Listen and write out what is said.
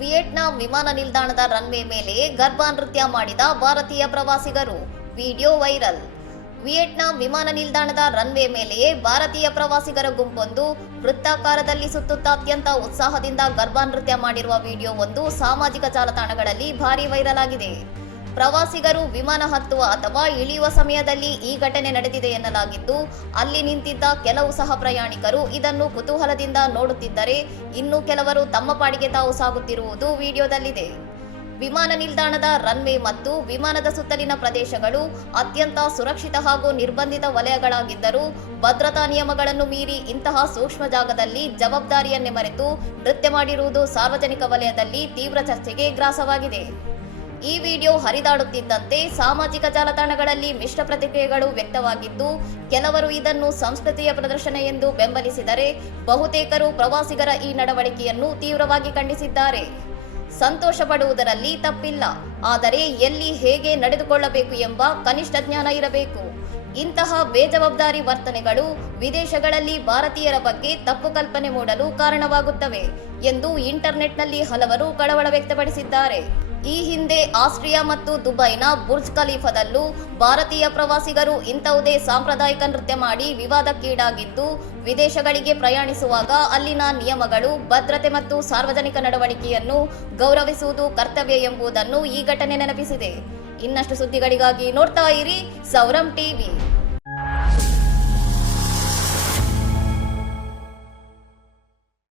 Vietnam ವಿಮಾನ ನಿಲ್ದಾಣದ runway ಮೇಲೆ ಗರ್ಭಾ ನೃತ್ಯ ಮಾಡಿದ ಭಾರತೀಯ ಪ್ರವಾಸಿಗರು. Video viral. ವಿಯೆಟ್ನಾಂ ವಿಮಾನ ನಿಲ್ದಾಣದ ರನ್ವೇ ಮೇಲೆಯೇ ಭಾರತೀಯ ಪ್ರವಾಸಿಗರ ಗುಂಪೊಂದು ವೃತ್ತಾಕಾರದಲ್ಲಿ ಸುತ್ತುತ್ತಾ ಅತ್ಯಂತ ಉತ್ಸಾಹದಿಂದ ಗರ್ಭಾ ನೃತ್ಯ ಮಾಡಿರುವ ವಿಡಿಯೋವೊಂದು ಸಾಮಾಜಿಕ ಜಾಲತಾಣಗಳಲ್ಲಿ ಭಾರೀ ವೈರಲ್ ಆಗಿದೆ. ಪ್ರವಾಸಿಗರು ವಿಮಾನ ಹತ್ತುವ ಅಥವಾ ಇಳಿಯುವ ಸಮಯದಲ್ಲಿ ಈ ಘಟನೆ ನಡೆದಿದೆ ಎನ್ನಲಾಗಿದ್ದು, ಅಲ್ಲಿ ನಿಂತಿದ್ದ ಕೆಲವು ಸಹ ಪ್ರಯಾಣಿಕರು ಇದನ್ನು ಕುತೂಹಲದಿಂದ ನೋಡುತ್ತಿದ್ದರೆ, ಇನ್ನು ಕೆಲವರು ತಮ್ಮ ಪಾಡಿಗೆ ತಾವು ಸಾಗುತ್ತಿರುವುದು ವಿಡಿಯೋದಲ್ಲಿದೆ. ವಿಮಾನ ನಿಲ್ದಾಣದ ರನ್ವೇ ಮತ್ತು ವಿಮಾನದ ಸುತ್ತಲಿನ ಪ್ರದೇಶಗಳು ಅತ್ಯಂತ ಸುರಕ್ಷಿತ ಹಾಗೂ ನಿರ್ಬಂಧಿತ ವಲಯಗಳಾಗಿದ್ದರೂ, ಭದ್ರತಾ ನಿಯಮಗಳನ್ನು ಮೀರಿ ಇಂತಹ ಸೂಕ್ಷ್ಮ ಜಾಗದಲ್ಲಿ ಜವಾಬ್ದಾರಿಯನ್ನೇ ಮರೆತು ನೃತ್ಯ ಮಾಡಿರುವುದು ಸಾರ್ವಜನಿಕ ವಲಯದಲ್ಲಿ ತೀವ್ರ ಚರ್ಚೆಗೆ ಗ್ರಾಸವಾಗಿದೆ. ಈ ವಿಡಿಯೋ ಹರಿದಾಡುತ್ತಿದ್ದಂತೆ ಸಾಮಾಜಿಕ ಜಾಲತಾಣಗಳಲ್ಲಿ ಮಿಶ್ರ ಪ್ರತಿಕ್ರಿಯೆಗಳು ವ್ಯಕ್ತವಾಗಿದ್ದು, ಕೆಲವರು ಇದನ್ನು ಸಂಸ್ಕೃತಿಯ ಪ್ರದರ್ಶನ ಎಂದು ಬೆಂಬಲಿಸಿದರೆ, ಬಹುತೇಕರು ಪ್ರವಾಸಿಗರ ಈ ನಡವಳಿಕೆಯನ್ನು ತೀವ್ರವಾಗಿ ಖಂಡಿಸಿದ್ದಾರೆ. ಸಂತೋಷ ಪಡುವುದರಲ್ಲಿ ತಪ್ಪಿಲ್ಲ, ಆದರೆ ಎಲ್ಲಿ ಹೇಗೆ ನಡೆದುಕೊಳ್ಳಬೇಕು ಎಂಬ ಕನಿಷ್ಠ ಜ್ಞಾನ ಇರಬೇಕು. ಇಂತಹ ಬೇಜವಾಬ್ದಾರಿ ವರ್ತನೆಗಳು ವಿದೇಶಗಳಲ್ಲಿ ಭಾರತೀಯರ ಬಗ್ಗೆ ತಪ್ಪು ಕಲ್ಪನೆ ಮೂಡಲು ಕಾರಣವಾಗುತ್ತವೆ ಎಂದು ಇಂಟರ್ನೆಟ್ನಲ್ಲಿ ಹಲವರು ಕಳವಳ ವ್ಯಕ್ತಪಡಿಸಿದ್ದಾರೆ. ಈ ಹಿಂದೆ ಆಸ್ಟ್ರಿಯಾ ಮತ್ತು ದುಬೈನ ಬುರ್ಜ್ ಖಲೀಫಾದಲ್ಲೂ ಭಾರತೀಯ ಪ್ರವಾಸಿಗರು ಇಂತಹುದೇ ಸಾಂಪ್ರದಾಯಿಕ ನೃತ್ಯ ಮಾಡಿ ವಿವಾದಕ್ಕೀಡಾಗಿದ್ದು, ವಿದೇಶಗಳಿಗೆ ಪ್ರಯಾಣಿಸುವಾಗ ಅಲ್ಲಿನ ನಿಯಮಗಳು, ಭದ್ರತೆ ಮತ್ತು ಸಾರ್ವಜನಿಕ ನಡವಳಿಕೆಯನ್ನು ಗೌರವಿಸುವುದು ಕರ್ತವ್ಯ ಎಂಬುದನ್ನು ಈ ಘಟನೆ ನೆನಪಿಸಿದೆ. ಇನ್ನಷ್ಟು ಸುದ್ದಿಗಳಿಗಾಗಿ ನೋಡ್ತಾ ಇರಿ ಸೌರಂ ಟಿವಿ.